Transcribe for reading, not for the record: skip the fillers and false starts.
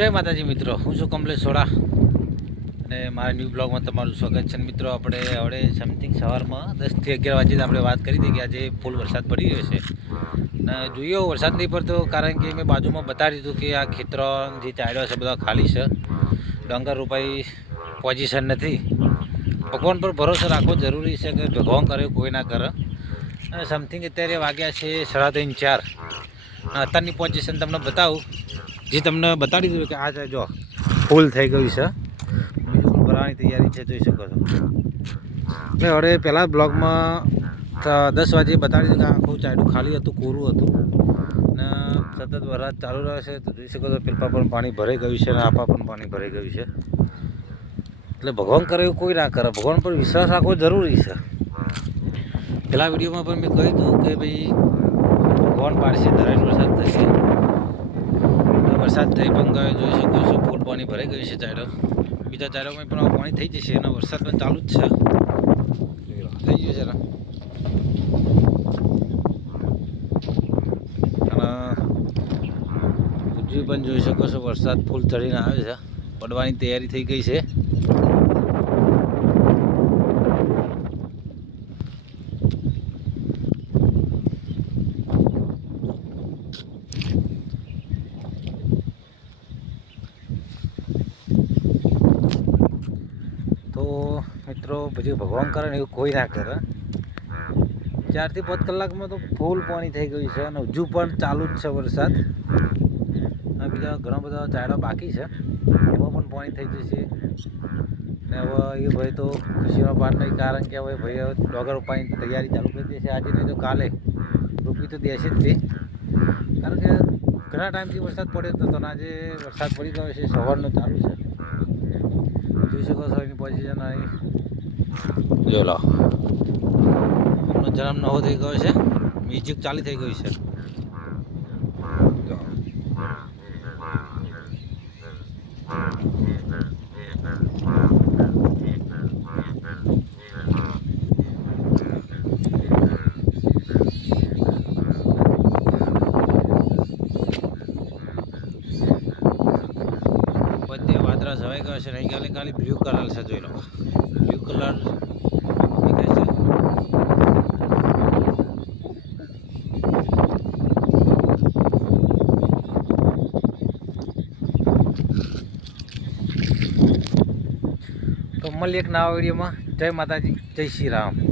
જય માતાજી મિત્રો, હું છું કમલેશ સોડા અને મારા ન્યૂ બ્લોગમાં તમારું સ્વાગત છે. મિત્રો આપણે હવે સમથિંગ સવારમાં 10 થી 11 વાગે આપણે વાત કરી હતી કે આજે ફૂલ વરસાદ પડી રહ્યો છે અને જોઈએ વરસાદ નહીં પડતો, કારણ કે મેં બાજુમાં બતાવી દીધું કે આ ખેતરો જે ચાડ્યો છે બધા ખાલી છે, ડંગર રૂપાઈ પોઝિશન નથી. ભગવાન પર ભરોસો રાખવો જરૂરી છે કે ભગવાન કરે કોઈ ના કરે. અને સમથિંગ અત્યારે વાગ્યા છે 3:30 4. અત્યારની પોઝિશન તમને બતાવું, જે તમને બતાડી દીધું કે આ જો ફૂલ થઈ ગયું છે, બીજું પણ ભરવાની તૈયારી છે, જોઈ શકો છો. મેં હવે પહેલાં બ્લોગમાં 10 વાગે બતાડી દીધું કે આખું ચાયડું ખાલી હતું, કોરું હતું અને સતત વરસાદ ચાલુ રહે છે. તો જોઈ શકો છો પેલપા પણ પાણી ભરાઈ ગયું છે અને આપા પણ પાણી ભરાઈ ગયું છે. એટલે ભગવાન કરે એવું કોઈ ના કરે, ભગવાન પર વિશ્વાસ રાખવો જરૂરી છે. પહેલાં વિડીયોમાં પણ મેં કહ્યું હતું કે ભાઈ ભગવાન પાડશે, ધરાઈને વરસાદ થશે. વરસાદ થઈ પણ ગયો, જોઈ શકો છો ફૂલ પાણી ભરાઈ ગયું છે ચાયડો. બીજા ચાયડોમાં પણ પાણી થઈ જશે અને વરસાદ પણ ચાલુ જ છે, થઈ ગયું છે ને. અને હજુ પણ જોઈ શકો છો વરસાદ ફૂલ ચડીને આવે છે, પડવાની તૈયારી થઈ ગઈ છે. તો મિત્રો પછી ભગવાન કરે ને એવું કોઈ ના કરે. 4 થી 5 કલાકમાં તો ફૂલ પાણી થઈ ગયું છે અને હજુ પણ ચાલુ જ છે વરસાદ. અને બીજા ઘણા બધા ચાયડા બાકી છે, એમાં પણ પાણી થઈ જશે. ને હવે એ ભાઈ તો ખુશીનો પાર નહીં, કારણ કે હવે ભાઈ હવે ડોગર રોપાની તૈયારી ચાલુ કરી દેશે. આજે નહીં તો કાલે રોપી તો દેશે જ તે, કારણ કે ઘણા ટાઈમથી વરસાદ પડ્યો હતો અને આજે વરસાદ પડી ગયો છે, સવારનો ચાલુ છે. જોઈ શકો છો એની પોઝિશન અહીં જો લો, એમનો જન્મ નવો થઈ ગયો છે, મ્યુઝિક ચાલુ થઈ ગયું છે. બધે વાદળા છવાઈ ગયો છે, નહીં ખાલી ખાલી બ્લુ કલર છે, જોઈ લો બ્લુ કલર દેખાય છે. તો મળીએ એક નવા વિડીયોમાં. જય માતાજી, જય શ્રી રામ.